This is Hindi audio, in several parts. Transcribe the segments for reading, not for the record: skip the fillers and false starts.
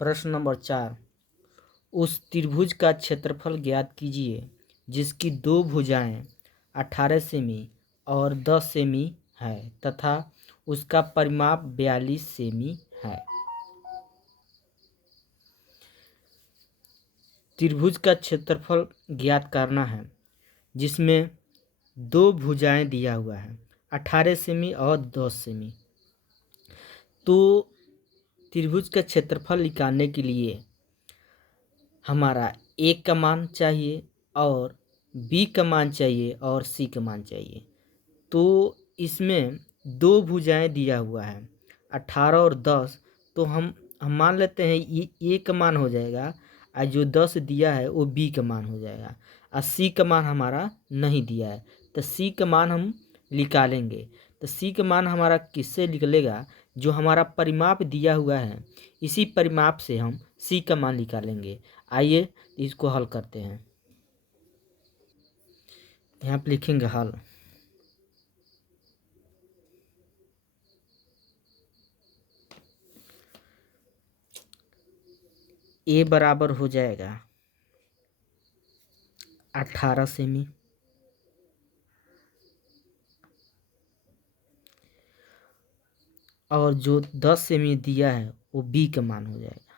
प्रश्न नंबर 4, उस त्रिभुज का क्षेत्रफल ज्ञात कीजिए जिसकी दो भुजाएं 18 सेमी और 10 सेमी है तथा उसका परिमाप 42 सेमी है। त्रिभुज का क्षेत्रफल ज्ञात करना है जिसमें दो भुजाएं दिया हुआ है 18 सेमी और 10 सेमी। तो त्रिभुज का क्षेत्रफल निकालने के लिए हमारा ए का मान चाहिए और बी का मान चाहिए और सी का मान चाहिए। तो इसमें दो भुजाएं दिया हुआ है 18 और 10, तो हम मान लेते हैं ये ए का मान हो जाएगा और जो 10 दिया है वो बी का मान हो जाएगा और सी का मान हमारा नहीं दिया है, तो सी का मान हम निकालेंगे। तो सी का मान हमारा किससे निकलेगा, जो हमारा परिमाप दिया हुआ है इसी परिमाप से हम सी का मान निकालेंगे। आइए इसको हल करते हैं। यहाँ पे लिखेंगे हल। ए बराबर हो जाएगा 18 सेमी और जो 10 सेमी दिया है वो बी का मान हो जाएगा।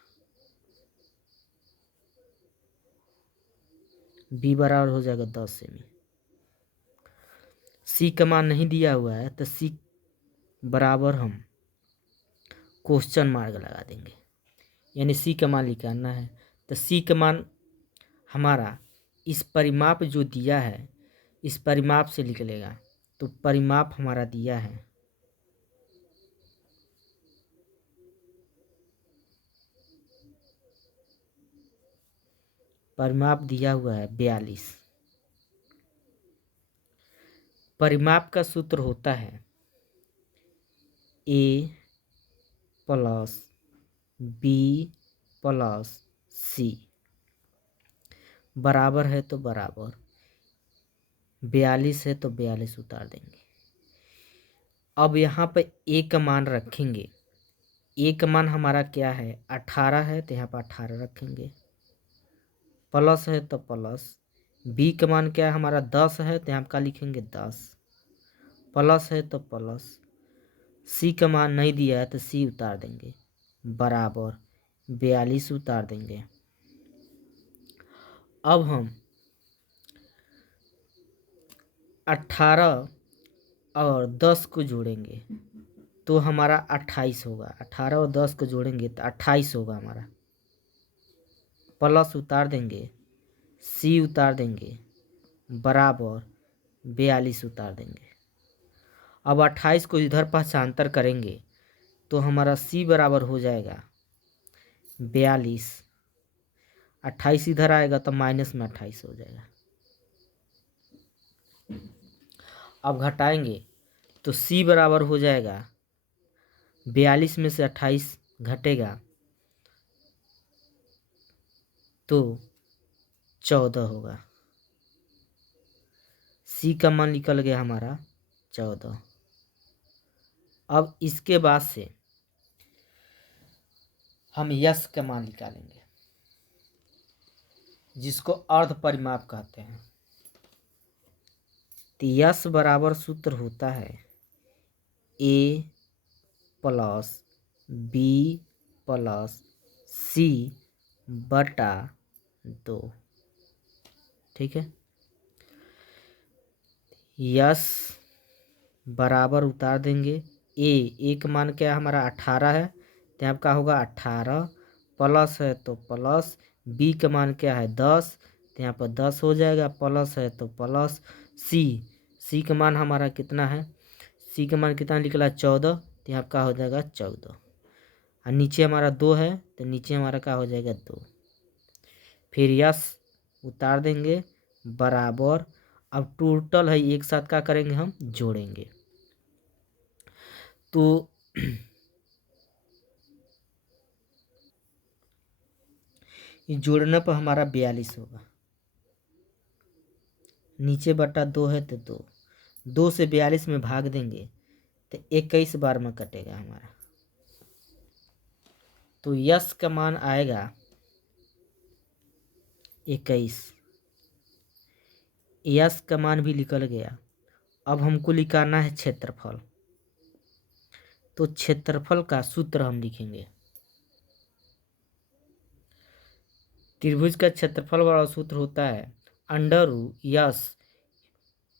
बी बराबर हो जाएगा 10 सेमी। सी का मान नहीं दिया हुआ है तो सी बराबर हम क्वेश्चन मार्क लगा देंगे, यानी सी का मान निकालना है। तो सी का मान हमारा इस परिमाप जो दिया है इस परिमाप से निकलेगा। तो परिमाप हमारा दिया है परिमाप दिया हुआ है 42। परिमाप का सूत्र होता है ए प्लस बी प्लस सी बराबर है तो बराबर 42 है तो 42 उतार देंगे। अब यहाँ पे ए का मान रखेंगे। ए का मान हमारा क्या है 18 है तो यहाँ पर 18 रखेंगे, प्लस है तो प्लस। बी का मान क्या है हमारा 10 है तो यहाँ का लिखेंगे 10, प्लस है तो प्लस। सी का मान नहीं दिया है तो सी उतार देंगे, बराबर 42 उतार देंगे। अब हम 18 और 10 को जोड़ेंगे तो हमारा 28 होगा। 18 और 10 को जोड़ेंगे तो 28 होगा हमारा, प्लस उतार देंगे, सी उतार देंगे, बराबर 42 उतार देंगे। अब 28 को इधर पक्षांतर करेंगे तो हमारा सी बराबर हो जाएगा 42। 28 इधर आएगा तो माइनस में 28 हो जाएगा। अब घटाएंगे तो सी बराबर हो जाएगा 42 में से 28 घटेगा तो 14 होगा। सी का मान निकल गया हमारा 14। अब इसके बाद से हम यश का मान निकालेंगे जिसको अर्ध परिमाप कहते हैं। तो यश बराबर सूत्र होता है ए प्लस बी प्लस सी बटा 2। ठीक है, यश बराबर उतार देंगे। ए का मान क्या है हमारा 18 है तो यहाँ का होगा 18, प्लस है तो प्लस। बी का मान क्या है 10 तो यहाँ पर 10 हो जाएगा, प्लस है तो प्लस। सी का मान हमारा कितना है, सी का मान कितना निकला 14 तो यहाँ का हो जाएगा 14। और नीचे हमारा 2 है तो नीचे हमारा क्या हो जाएगा 2। फिर यश उतार देंगे, बराबर। अब टोटल है एक साथ क्या करेंगे हम जोड़ेंगे तो ये जोड़ने पर हमारा 42 होगा। नीचे बटा 2 है तो 2 से 42 में भाग देंगे तो 21 बार में कटेगा हमारा। तो यस का मान आएगा 21। यस का मान भी निकल गया। अब हमको निकालना है क्षेत्रफल। तो क्षेत्रफल का सूत्र हम लिखेंगे। त्रिभुज का क्षेत्रफल वाला सूत्र होता है अंडर रूट यस,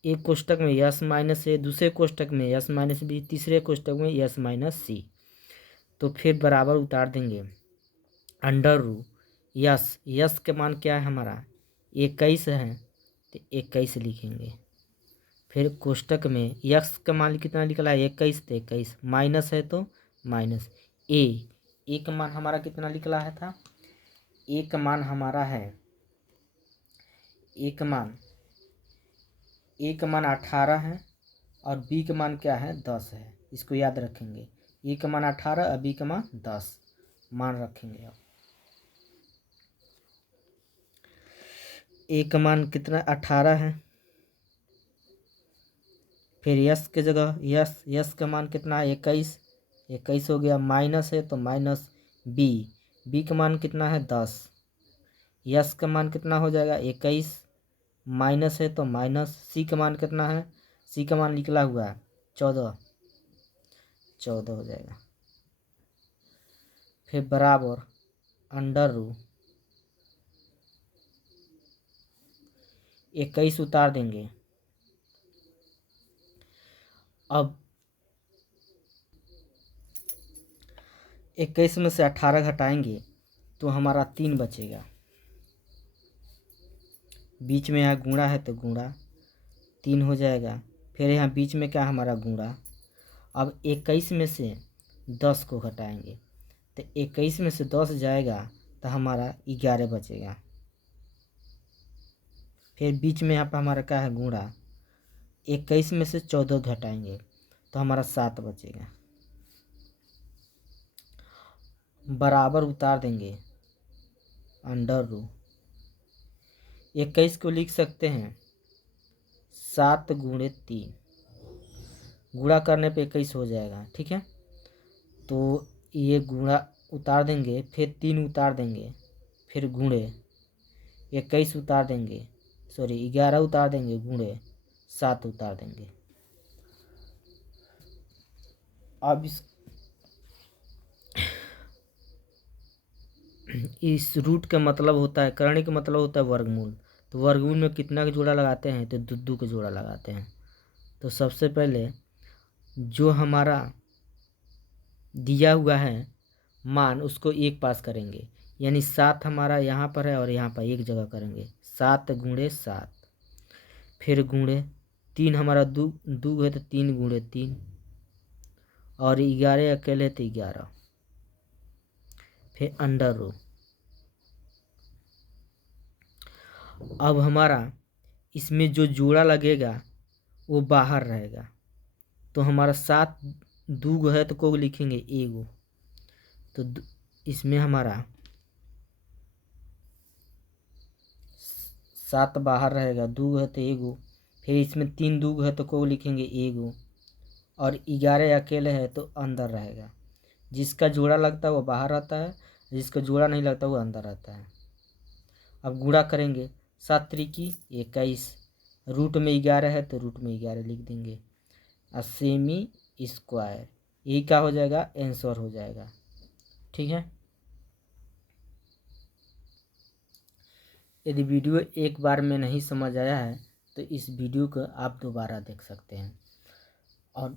एक कोष्टक में यस माइनस ए, दूसरे कोष्टक में यस माइनस बी, तीसरे कोष्टक में यस माइनस सी। तो फिर बराबर उतार देंगे अंडर रूट यस, यस का मान क्या है हमारा 21 है, तो 21 लिखेंगे। फिर कोष्टक में यक्स का मान कितना निकला है 21, तो 21 माइनस है तो माइनस ए का मान हमारा कितना निकला है था, ए का मान हमारा है ए का मान 18 है और बी का मान क्या है 10 है। इसको याद रखेंगे, ए का मान 18 और बी का मान 10 मान रखेंगे। अब ए का मान कितना 18 है, फिर यस के जगह यस का मान कितना है 21 हो गया, माइनस है तो माइनस बी का मान कितना है 10, यस का मान कितना हो जाएगा 21, माइनस है तो माइनस, सी का मान कितना है, सी का मान निकला हुआ है 14 हो जाएगा। फिर बराबर अंडर रूट 21 उतार देंगे। अब 21 में से 18 घटाएंगे तो हमारा 3 बचेगा। बीच में यहाँ गुणा है तो गुणा 3 हो जाएगा। फिर यहाँ बीच में क्या हमारा गुणा। अब 21 में से 10 को घटाएंगे तो 21 में से 10 जाएगा तो हमारा 11 बचेगा। फिर बीच में यहाँ पर हमारा क्या है गुणा, 21 में से 14 घटाएंगे तो हमारा 7 बचेगा। बराबर उतार देंगे अंडर रूट 21 को लिख सकते हैं 7 गुणे 3, गुणा करने पे 21 हो जाएगा। ठीक है, तो ये गुणा उतार देंगे, फिर 3 उतार देंगे, फिर गुणे 21 उतार देंगे, 11 उतार देंगे, गुणे 7 उतार देंगे। अब इस रूट का मतलब होता है, करने का मतलब होता है वर्गमूल। तो वर्गमूल में कितना का जोड़ा लगाते हैं, तो 2 का जोड़ा लगाते हैं। तो सबसे पहले जो हमारा दिया हुआ है मान उसको 1 पास करेंगे, यानी 7 हमारा यहाँ पर है और यहाँ पर एक जगह करेंगे, 7 गुणे 7। फिर गुणे 3 हमारा दो है तो 3 गुणे 3 और 11 अकेले तो 11। फिर अंडर रूट। अब हमारा इसमें जो जोड़ा लगेगा वो बाहर रहेगा, तो हमारा 7 2 है तो को लिखेंगे एगो, तो इसमें हमारा 7 बाहर रहेगा, 2 है तो एगो। फिर इसमें 3 2 है तो को लिखेंगे एगो और 11 अकेले है तो अंदर रहेगा। जिसका जोड़ा लगता है वो बाहर रहता है, जिसका जोड़ा नहीं लगता वो अंदर रहता है। अब गुणा करेंगे, 7 त्रिकी 21, रूट में 11 है तो रूट में 11 लिख देंगे और सेमी स्क्वायर, यही क्या हो जाएगा आंसर हो जाएगा। ठीक है, यदि वीडियो एक बार में नहीं समझ आया है तो इस वीडियो को आप दोबारा देख सकते हैं। और